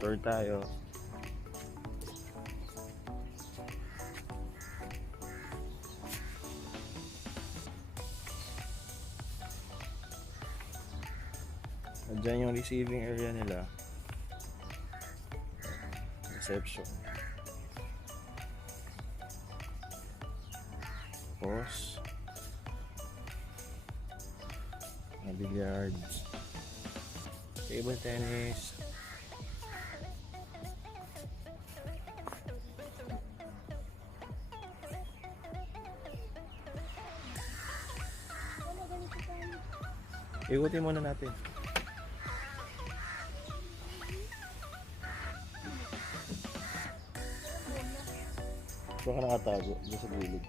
Tour tayo. Diyan yung receiving area nila. Reception. Tapos billiard, table tennis, ikutin muna natin. Baka nakatago dito sa gilid.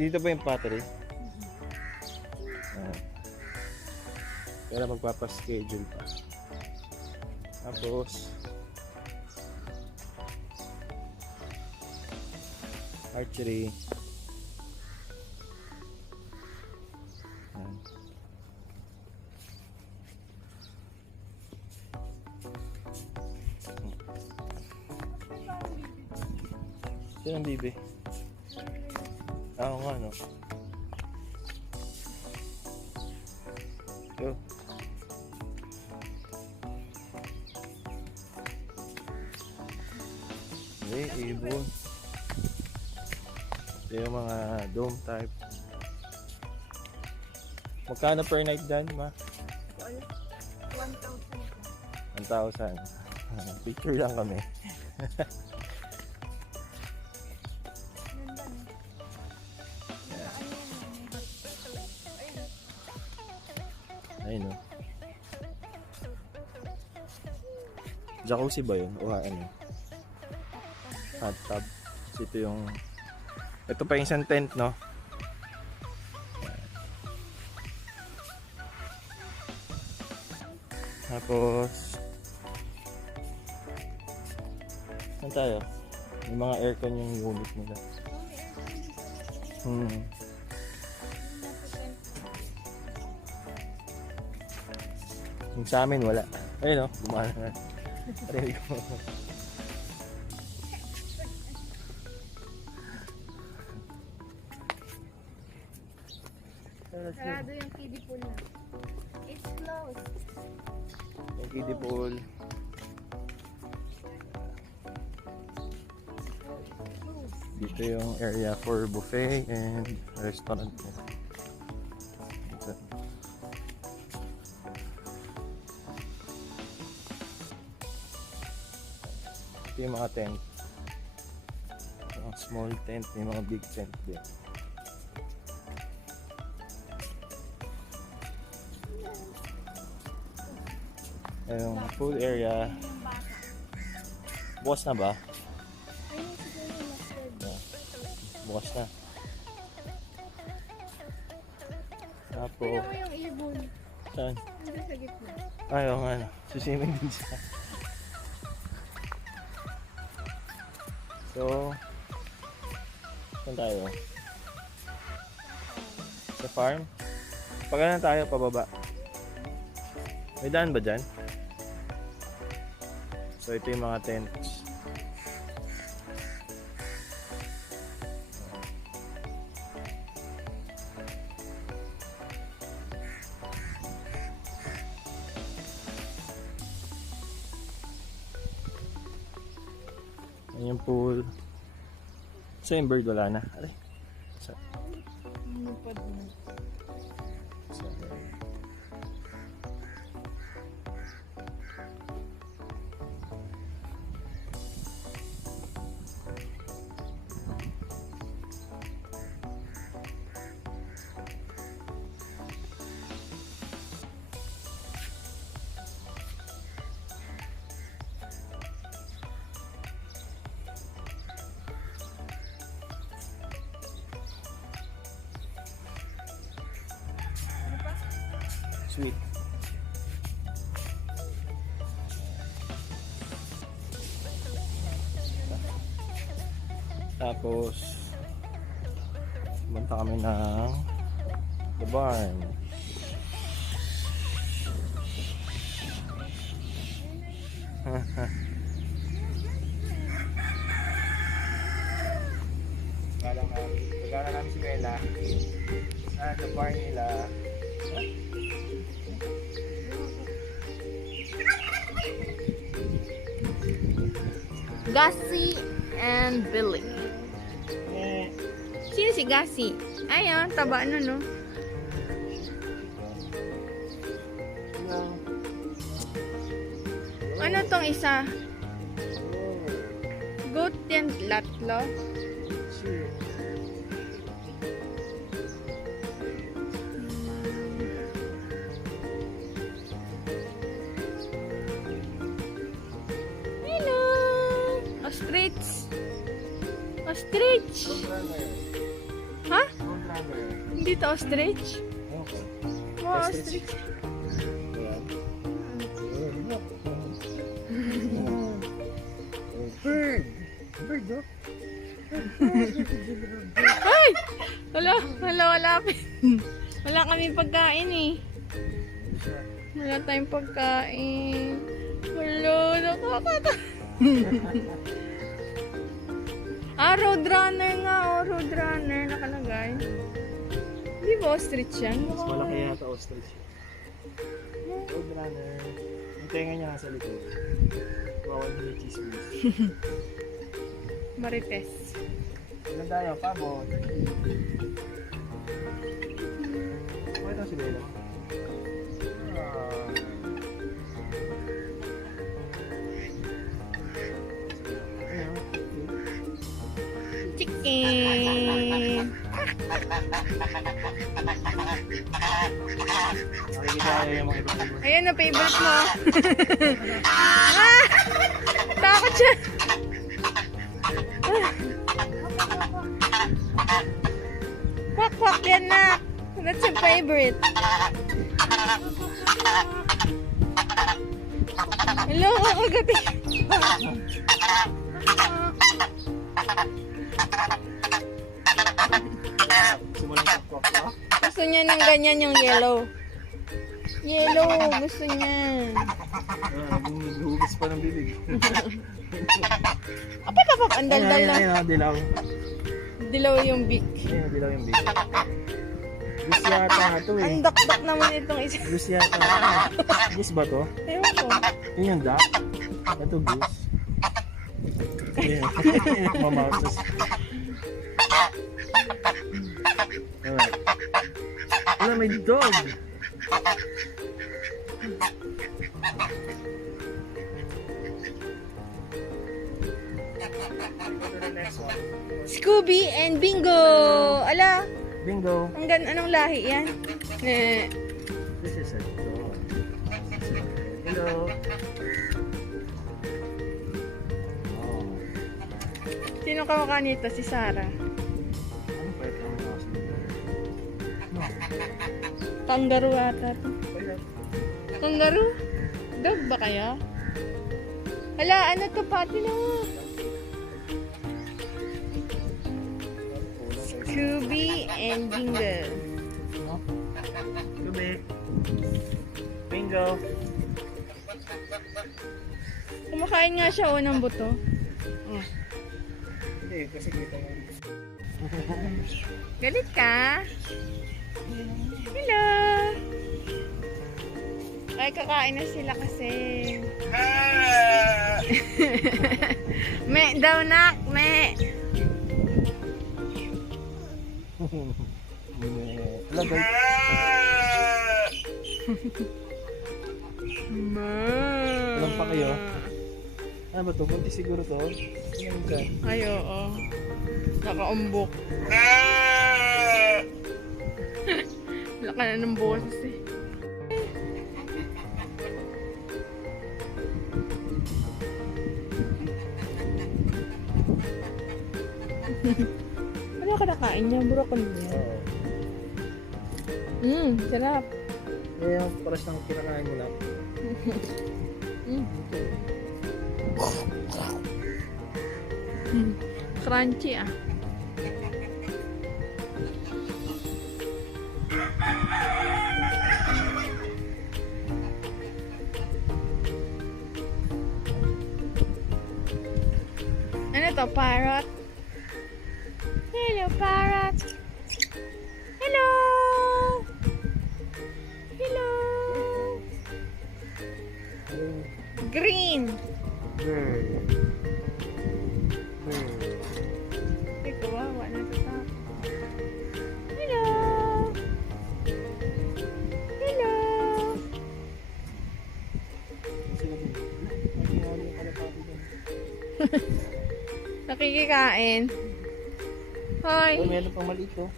Dito pa yung battery. Pero magpapaschedule pa. Tapos archery. Sino ang bibi? Oo nga, no? Yo. Ibon. Ito yung mga dome type. Magkano per night dyan, ma? 1,000. 1,000. Picture lang kami. Ayun, no? Jacuzzi ba yun? O ano? Hot tub. Kasi ito yung... Ito pa yung isang tent, no? Tapos... Saan tayo? May mga aircon yung unit nila. Yung sa amin, wala. Ayun, no? Bumana na. Parinig ko. Sarado yung kiddie pool na. It's closed. Yung kiddie pool. Dito yung area for buffet and restaurant. Ito. Ito yung mga tent. Mga small tent, may mga big tent din. Yung pool area. Bukas na ba? Bukas na. Tapos... Tignan mo yung ibon. Saan? Hindi sa gitna. Ayaw nga na. Susiming din siya. So... Saan tayo? Sa farm? Pagka na tayo pababa. May daan ba dyan? So ito yung mga tents. Ayan yung pool. So yung bird wala na. Aray. So, sweet. Tapos punta kami ng the barn. namin si Mela. Sa bar nila. Gussie and Billy. Sino si Gussie? Ayun, taba na no. Ano tong isa? Goat yan latlo. Hello! Ostrich! Ostrich! Ha? Hindi to ostrich? Oh, ostrich. Bird! Bird, oh. Ay! Wala. Wala kaming pagkain eh. Wala tayong pagkain. Wala, nakakata. Roadrunner nga. Roadrunner nakalagay. Di ba ostrich yan? Mas malaki yata ostrich. Roadrunner. Yung tenga niya nasa likod. Bawal nila chismis. Marites. Ilan tayo? Pabo. Okay ito si Bella. Chicken. Nakikita kayo yung mga ibang ibang. Ayan na, favorite mo. Takot siya. Kwak yan na. That's your favorite. Hello, kakagati. Simulan sa kwak ka. Gusto niya ng ganyan yung yellow. Yellow, gusto niya. Hugis pa ng bibig. Apa, ang daldal lang. Ayun, dilaw. Dilaw yung beak. Ayun, dilaw yung bibig. Goose yata ito eh. Ang dakdak naman itong isa. Goose yata. Goose ba to? Ewan ko. Yun yung duck. Ito goose. Ayun. Mamautos. Wala, may dog. Scooby and Bingo! Ala, Bingo. anong lahi yan? This is a dog. Hello. Oh. Sino kamukha nito? Si Sarah. Ano pa ito? No. Kangaroo ata to. Kangaroo? Dog ba kaya? Ala, ano to? Pati na. Scooby and Bingo. Scooby. Bingo. Kumakain nga siya ng buto. Hindi, kasi kita mo. Galit ka? Hello! Ay, kakain na sila kasi. Me daw nak, me. Hello guys. Alam pa kayo? Ano ba ito? Buntis siguro to? Ano yung dyan? Ay, oo. Nakaumbok. Laka na ng boses eh. Ano ka nakain niya? Burokon niya. Oo. Sarap. Eh, yung paras ng kinakain mo lang. Crunchy ah. Ano to? Parrot? Hello, parrot. Green. Bird. Ay, kawawa. Natatakot. Hello. Hello. Nakikikain. Hi. Oh, meron pang maliit oh.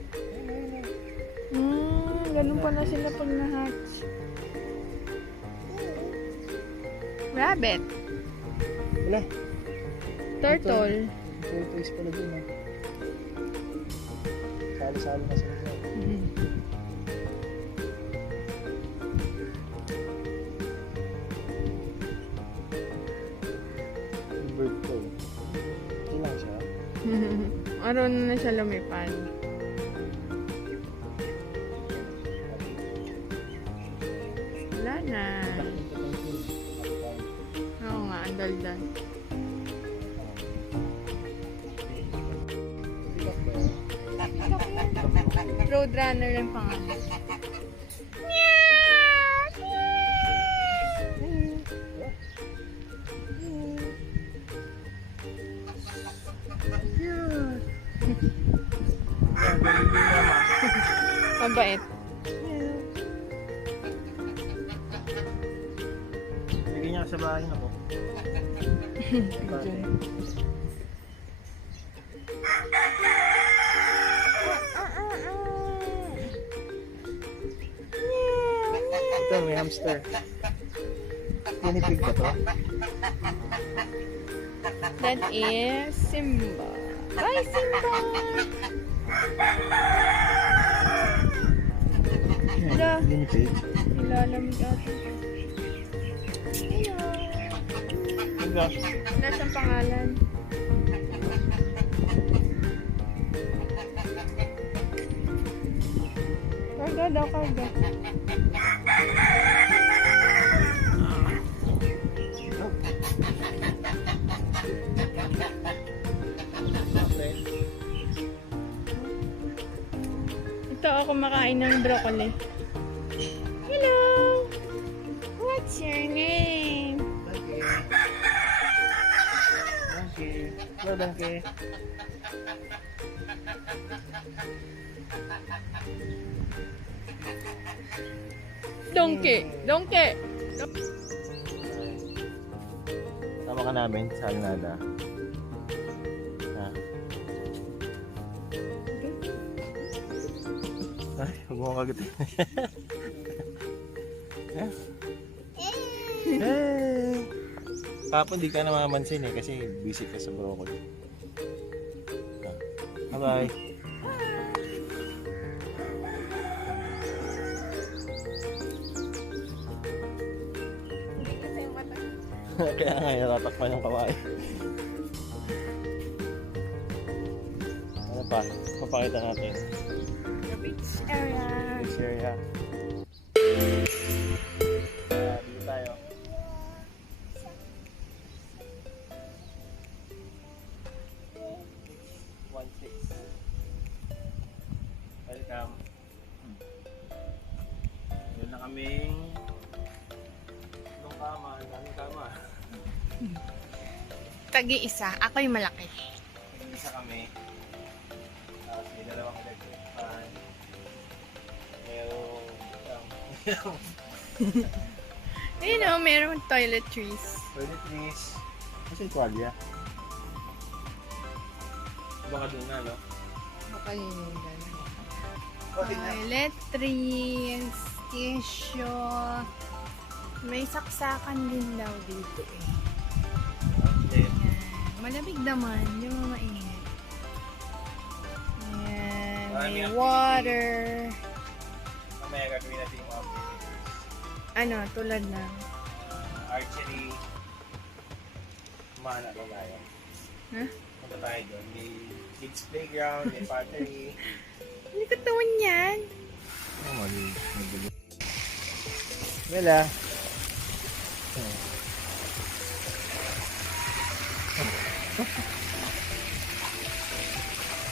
Ganun pala sila pag na-hatch. Rabbit. Wala. Turtle. Tortoise pala dun oh. Salo-salo na sila. Bird ko. Ito lang siya. Araw na siya lumipad. Wala na. Oo nga, ang daldal. Roadrunner yung pangalan. Mabait. Bigyan niya sa bahay na po. Ito, may hamster. Pinipig ba to? That is Simba. Bye, Simba! Hala. Pinipig. Nilalamig ata. Hello. Tingga. Wala siyang pangalan. Karga daw, karga. Ito ako kumakain ng broccoli. Hello! What's your name? Donkey. Hello, donkey. Donkey! Donkey! Tama ka namin sa Alnada. Ha? Ay, huwag mo kagatin. Hey! Tapos di ka namamansin eh kasi busy ka sa broccoli. Bye-bye. Kaya nga, natatakpan yung kawai. Ano pa? Papakita natin. The beach area. Beach area. Dito tayo. Welcome. Doon na kaming Khaima, daming Khaima. Tagi-isa. Ako yung malaki. Isa kami. Tapos may dalawang electric fan. Ayun o, meron toiletries. Toiletries. Kasi tuwalya. Baka doon na, no? Baka yun yung gano'n. Toiletries, tissue. May saksakan din daw dito eh. Okay. Ayan. Malamig naman, hindi mo mainit. Ayan, may water. Mamaya gagawin natin yung mga activities. Ano, tulad na. Archery. Kumana ba tayo? Huh? Punta tayo doon. May kids playground, may pottery. Hindi katawan yan. Oh, mali. Bella.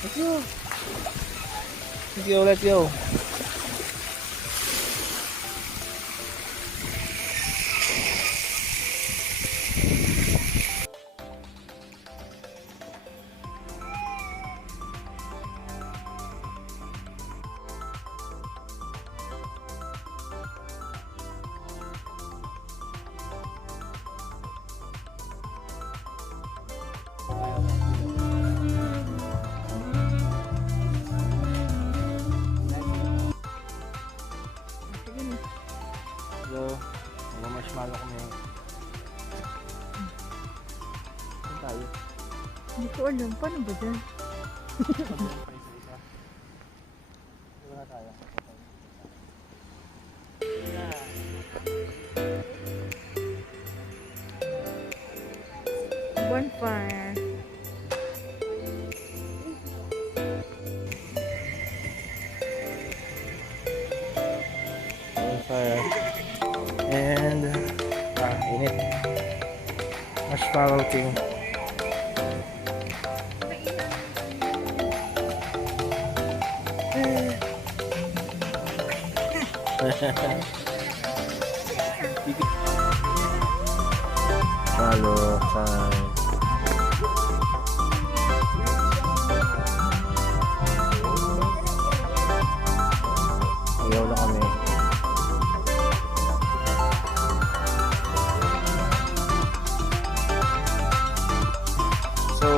Let's go. Let's go, let's go. marshmallow kami. Saan tayo? Hindi ko alam. Paano ba dyan? Sabihin pa isa-isa. Wala tayo. Bonfire. Bonfire. And init. Marshmallow king. Marshmallow time. Ayaw na kami. So,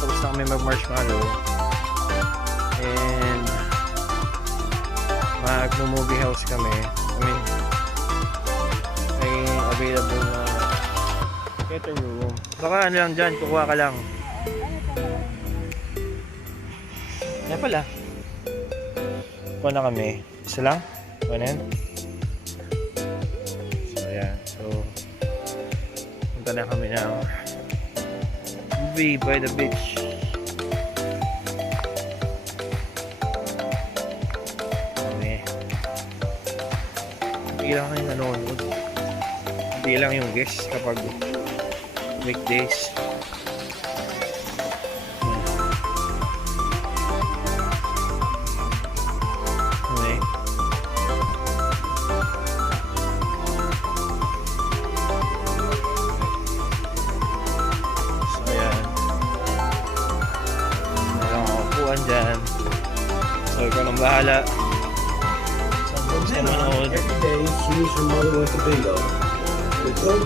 tapos na kami mag-marshmallow. And mag-movie house kami. I mean, may available na theater room. Baka ano lang dyan, kukuha ka lang. Yan pala. Kuha na kami. Isa lang? Kuha na yan? So, ayan. So, punta na kami ng movie by the beach. Kami. Hindi lang kami nanonood. Hindi lang yung guests kapag weekdays. Okay. So, ayan. Meron akong upuan dyan. So, ikaw nang bahala. Saan gusto manood? Every day, she and her mother went to bingo.